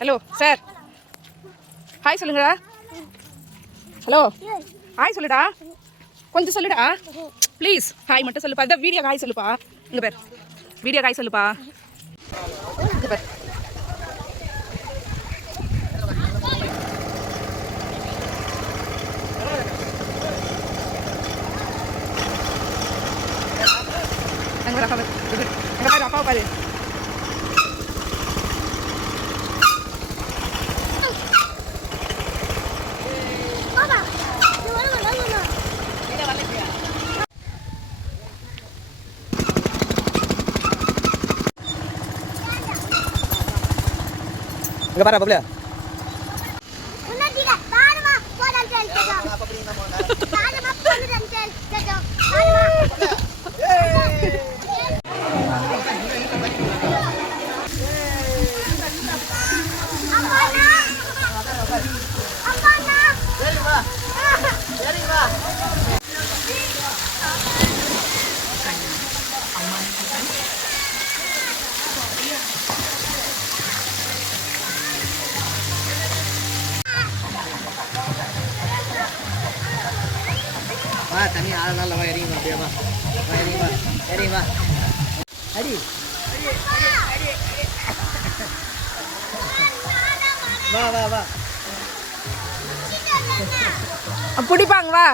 Hello sir, hi சொல்லுங்கடா. Hello, hi சொல்லுடா, கொஞ்சம் சொல்லுடா ப்ளீஸ். ஹாய் மட்டும் சொல்லுப்பா. இதான் வீடியோ ஹாய் சொல்லுப்பா. இங்கே பேர் வீடியோ ஹாய் சொல்லுப்பா. இங்கே பேர் எங்கள் பாரு, அப்பாவை பாரு. Enggak parah, Babla. Wah, tani ala la iring ba, biya ba. Iring ba. Adi. வா. பிடிப்பாங்க வா.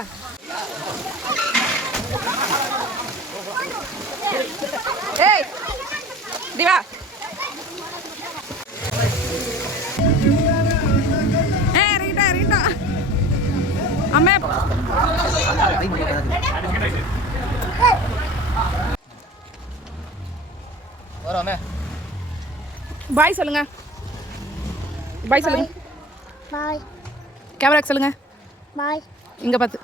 ஏய் திவா, ரீட்டா அம்மே வரோமே. பாய் சொல்லுங்க. பாய் சொல்லுங்க. பாய். கேமராக்கு சொல்லுங்க. பாய். இங்க பார்த்து.